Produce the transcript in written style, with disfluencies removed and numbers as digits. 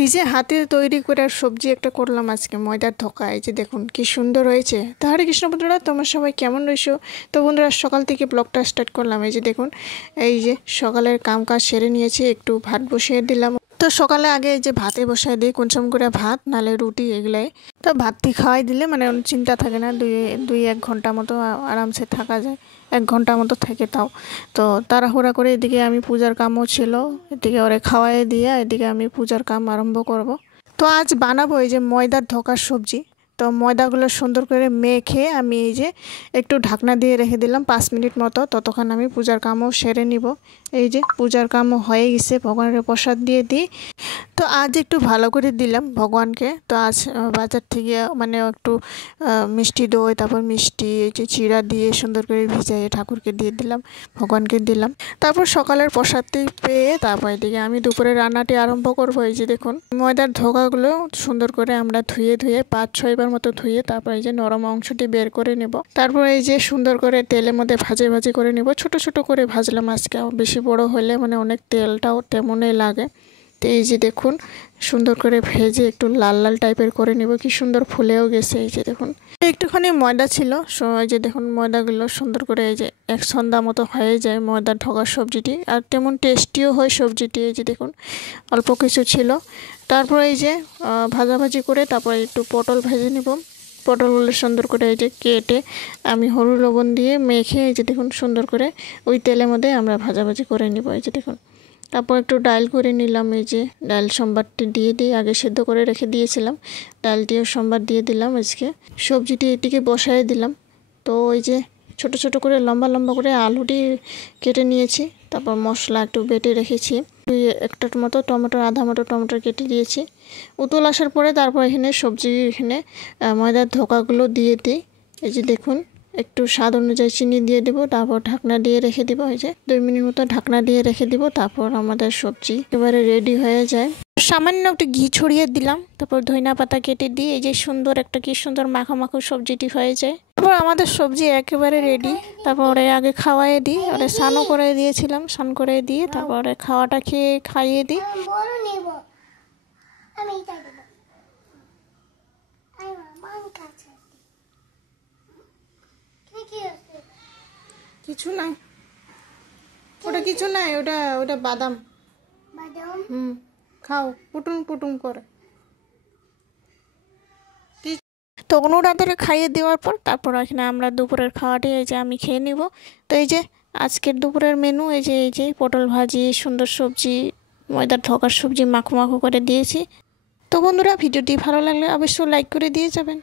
নিজে হাতে তৈরি করে সবজি একটা করলাম আজকে, ময়দার ধোকা। এই যে দেখুন কি সুন্দর হয়েছে। তো হরে কৃষ্ণ বন্ধুরা, তোমার সবাই কেমন রয়েছো? তো বন্ধুরা, সকাল থেকে ব্লগটা স্টার্ট করলাম। এই যে দেখুন, এই যে সকালের কাম কাজ সেরে নিয়েছি, একটু ভাত বসিয়ে দিলাম। তো সকালে আগে এই যে ভাতে বসাই দিই কোনসম করে ভাত, নালে রুটি এগুলাই। তো ভাতটি খাওয়াই দিলে মানে চিন্তা থাকে না, দুই এক ঘন্টা মতো আরামসে থাকা যায়, 1 ঘন্টা মতো থেকে তাও। তো তাড়াহুড়া করে এদিকে আমি পূজার কামও ছিল, এদিকে ওরে খাওয়াই দিয়ে এদিকে আমি পূজার কাম আরম্ভ করব। তো আজ বানাবো এই যে ময়দার ধোকার সবজি। তো ময়দাগুলো সুন্দর করে মেখে আমি এই যে একটু ঢাকনা দিয়ে রেখে দিলাম 5 মিনিট মতো, ততক্ষণ আমি পূজার কামও সেরে নিব। এই যে পূজার কামও হয়ে গেছে, ভগবানের প্রসাদ দিয়ে দিই। তো আজ একটু ভালো করে দিলাম ভগবানকে। তো আজ বাজার থেকে মানে একটু মিষ্টি দই, তারপর মিষ্টি এই যে চিড়া দিয়ে সুন্দর করে ভিজাইয়ে ঠাকুরকে দিয়ে দিলাম, ভগবানকে দিলাম। তারপর সকালের প্রসাদটি পেয়ে তারপর এদিকে আমি দুপুরে রান্নাটি আরম্ভ করব। এই যে দেখুন, ময়দার ধোকাগুলো সুন্দর করে আমরা ধুয়ে 5-6 বার মতো ধুয়ে তারপর এই যে নরম অংশটি বের করে নেব। তারপর এই যে সুন্দর করে তেলের মধ্যে ভাজি করে নেব। ছোট ছোট করে ভাজলাম আজকে, বেশি বড় হলে মানে অনেক তেলটাও তেমনই লাগে। তো এই যে দেখুন, সুন্দর করে ভেজে একটু লাল লাল টাইপের করে নেব। কি সুন্দর ফুলেও গেছে। এই যে দেখুন, একটুখানি ময়দা ছিল, এই যে দেখুন ময়দাগুলো সুন্দর করে এই যে এক সন্ধ্যা মতো হয়ে যায় ময়দার ঢোকার সবজিটি, আর তেমন টেস্টিও হয় সবজিটি। এই যে দেখুন, অল্প কিছু ছিল। তারপর এই যে ভাজাভাজি করে তারপর একটু পটল ভেজে নেব। পটলগুলো সুন্দর করে এই যে কেটে আমি হলুদ লবণ দিয়ে মেখে এই যে দেখুন সুন্দর করে ওই তেলের মধ্যে আমরা ভাজাভাজি করে নেব। এই যে দেখুন, তারপর একটু ডাল করে নিলাম। এই যে ডাল সম্বারটি দিয়ে দিই, আগে সেদ্ধ করে রেখে দিয়েছিলাম, ডালটিও সম্বার দিয়ে দিলাম। আজকে সবজিটি এটিকে বসাই দিলাম। তো ওই যে ছোট ছোট করে লম্বা লম্বা করে আলুটি কেটে নিয়েছি, তারপর মশলা একটু বেটে রেখেছি। একটার মতো টমেটো, আধা মতো টমেটো কেটে দিয়েছি। উতল আসার পরে তারপর এখানে সবজি, এখানে ময়দার ধোকাগুলো দিয়ে দিই। এই যে দেখুন, একটু স্বাদ অনুযায়ী চিনি দিয়ে দেবো, তারপর ঢাকনা দিয়ে রেখে দিব। এই যে 2 মিনিট মতো ঢাকনা দিয়ে রেখে দিব, তারপর আমাদের সবজি একেবারে রেডি হয়ে যায়। সামান্য একটু ঘি ছড়িয়ে দিলাম, তারপর ধনিয়া পাতা কেটে দিয়ে এই যে সুন্দর একটা কি সুন্দর মাখো মাখো সবজিটি হয়ে যায়। তারপর আমাদের সবজি একেবারে রেডি। তারপর ওরে আগে খাওয়াই দিই, ওরে স্নানও করে দিয়েছিলাম, স্নান করে দিয়ে তারপর খাওয়াটা খাইয়ে দিই। কিছু নাই, ওটা কিছু নাই, ওটা ওটা বাদাম। খাও, পুটুং পুটুং করে। তো অনুরাধরে খাইয়ে দেওয়ার পর তারপর এখানে আমরা দুপুরের খাওয়াটি এই যে আমি খেয়ে নিব। তো এই যে আজকের দুপুরের মেনু এই যে পটল ভাজি, সুন্দর সবজি, ময়দার ধোকার সবজি মাখো মাখো করে দিয়েছি। তো বন্ধুরা, ভিডিওটি ভালো লাগলে অবশ্যই লাইক করে দিয়ে যাবেন।